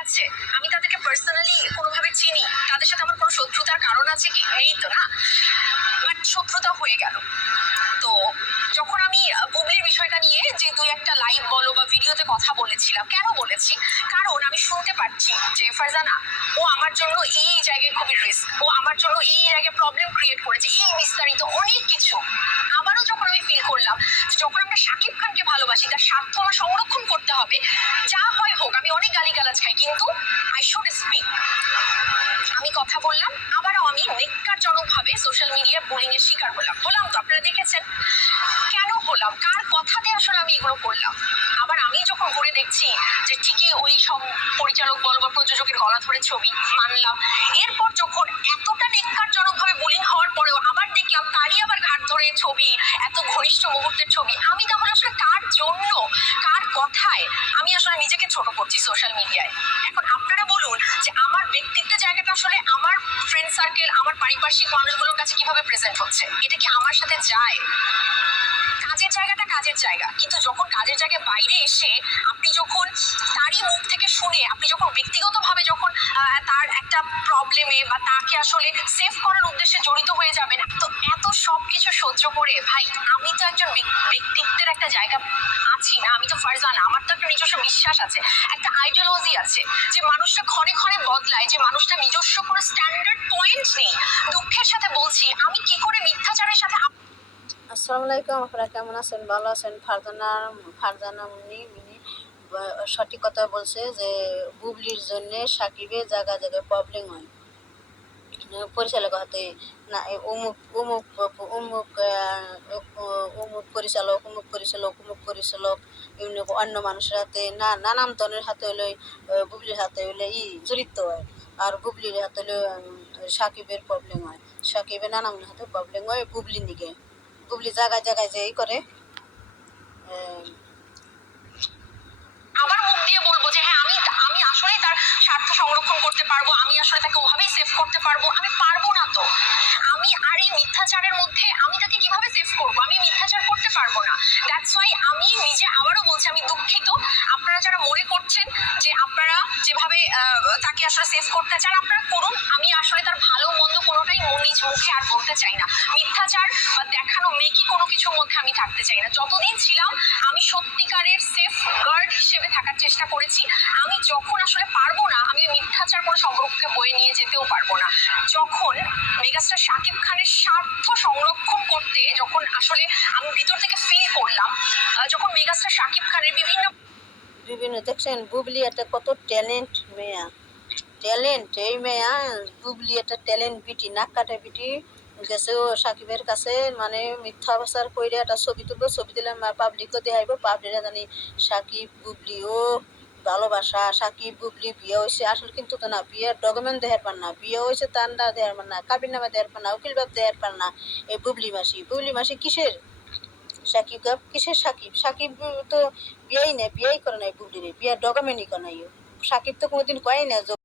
আছে। আমি তাদেরকে পার্সোনালি কোনোভাবে চিনি। তাদের সাথে আমার কোনো শত্রুতার কারণ আছে কি? এই তো না? বাট শত্রুতা হয়ে গেল। যখন আমি বুবলির বিষয়টা নিয়ে যে দুই একটা লাইভ বলো বা ভিডিওতে কথা বলেছিলাম, কেন বলেছি? কারণ আমি শুনতে পাচ্ছি যে ফারজানা, ও আমার জন্য এই জায়গায় খুবই রিস্ক ও আমার জন্য এই জায়গায় প্রবলেম ক্রিয়েট করেছে, এই বিস্তারিত অনেক কিছু। আবারও যখন আমি ফিল করলাম, যখন আমরা শাকিব খানকে ভালোবাসি, তার স্বার্থ আমার সংরক্ষণ করতে হবে, যা হয় হোক, আমি অনেক গালিগালাজ খাই, কিন্তু আই শুড স্পিক কথা বললাম, আবারও আমি নেককারজনকভাবে সোশ্যাল মিডিয়া বুলিং এর শিকার হলাম। হলাম তো, আপনারা দেখেছেন। কেন হলাম? কার কথাতে আসলে আমি এগুলো করলাম আবার আমি যখন ঘুরে দেখছি যে ঠিকই ওই সব পরিচালক বল বা প্রযোজকের গলা ধরে ছবি মানলাম, এরপর যখন এতটা নেককারজনকভাবে বুলিং হওয়ার পরেও আবার দেখলাম তারই আবার ঘাট ধরে ছবি, এত ঘনিষ্ঠ মুহূর্তের ছবি, আমি তাহলে আসলে কার জন্য, কার কথায় আমি আসলে নিজেকে ছোট করছি সোশ্যাল মিডিয়ায় এখন আপনারা বলুন যে আমার ব্যক্তিত্বের জায়গাটা আসলে আমার ফ্রেন্ড সার্কেল আমার পারিপার্শ্বিক মানুষগুলোর কাছে কীভাবে প্রেজেন্ট হচ্ছে? এটা কি আমার সাথে যায়? কাজের জায়গাটা কাজের জায়গা। কিন্তু যখন কাজের জায়গায় বাইরে এসে আপনি যখন তারই মুখ থেকে শুনে, আপনি যখন ব্যক্তিগতভাবে যখন তার একটা প্রবলেমে বা তাকে আসলে সেভ করার উদ্দেশ্যে জড়িত হয়ে যাবেন, তো এত সব কিছু সহ্য করে, ভাই, আমি তো একজন ব্যক্তিত্বের একটা জায়গা আছি না, আমি তো ফারজানা, আমার তো একটা নিজস্ব বিশ্বাস আছে, একটা আইডিওলজি আছে, যে মানুষটা ক্ষণে ক্ষণে বদলায়, যে মানুষটা নিজস্ব কোনো স্ট্যান্ডার্ড পয়েন্ট নেই। দুঃখের সাথে বলছি, আমি কি করে মিথ্যাচারের সাথে আসসালামু আলাইকুম, আপনারা কেমন আছেন? ভালো আছেন? ফারজানা ফারজানা মুনি, মিনি সঠিক কথা বলছে যে বুবলির জন্য সাকিবের জায়গা জায়গায় প্রবলেম হয়। পরিচালক হাতে, না অমুক অমুক অমুক অমুক পরিচালক অমুক পরিচালক অমুক পরিচালক, এমনি অন্য মানুষের হাতে, না, নানান ধরনের হাতে হলে বুবলির হাতে হলে ই জড়িত হয়। আর বুবলির হাতে হলে সাকিবের প্রবলেম হয়। সাকিবের নানান হাতে প্রবলেম হয় বুবলির দিকে। বুবলি জায়গায় জায়গায় যে করে আহ, আবার মুখ দিয়ে বলব যে হ্যাঁ আমি আমি আসলে তার স্বার্থ সংরক্ষণ করতে পারব আমি আসলে তাকে ওভাবেই সেভ করতে পারব, আমি পারব না তো। আমি আর এই মিথ্যাচারের মধ্যে আমি তাকে কীভাবে সেভ করব? আমি মিথ্যাচার করতে পারব না। দ্যাটস ওয়াই আমি নিজে আবারও বলছি, আমি দুঃখিত। আপনারা যারা মনে করছেন যে আপনারা যেভাবে তাকে আসলে সেভ করতে চান, আপনারা করুন। আমি আসলে তার ভালো মন্দ কোনোটাই নিজ মুখে আর বলতে চাই না। মিথ্যাচার বা দেখানো মেকি কোনো কিছুর মধ্যে আমি থাকতে চাই না। যতদিন ছিলাম, আমি সত্যিকারের সেফ গার্ড হিসেবে থাকার চেষ্টা করেছি। আমি যখন আসলে পারব না, আমি মিথ্যাচার কোনো সম্পর্ককে বয়ে নিয়ে যেতেও পারব না যখন মেগাস্টার শাকিব খানের স্বার্থ সংরক্ষণ করতে যখন আসলে আমি ভিতর থেকে ফিল করলাম যখন মেগাস্টার শাকিব খানের বিভিন্ন বিভিন্ন, দেখছেন, বুবলি একটা কত ট্যালেন্ট মেয়া। ট্যালেন্ট এই মেয়া, বুবলি একটা ট্যালেন্ট বিটি, নাক কাটা বিটি, গেছে ও সাকিবের কাছে মানে মিথ্যা ভাষার কইরে একটা ছবি তুলবো, ছবি দিলে পাবলিকও দেখাইবো পাবলিকরা জানি সাকিব বুবলি, ও ভালোবাসা, সাকিব বুবলি বিয়ে হয়েছে। আসলে কিন্তু তো না, বিয়ের ডকুমেন্ট দেহের পার না। বিয়ে হয়েছে তান্ডা দেহের পার না, কাবির নামা দেহের পার না, উকিল বাপ দেহের পার না। এই বুবলি মাসি বুবলি মাসি কিসের? সাকিব গাপ কিসের সাকিব? সাকিব তো বিয়েই নেই, বিয়েই করে নাই বুবলি বিয়ের ডকুমেন্টই করে নাই। সাকিব তো কোনোদিন কয় না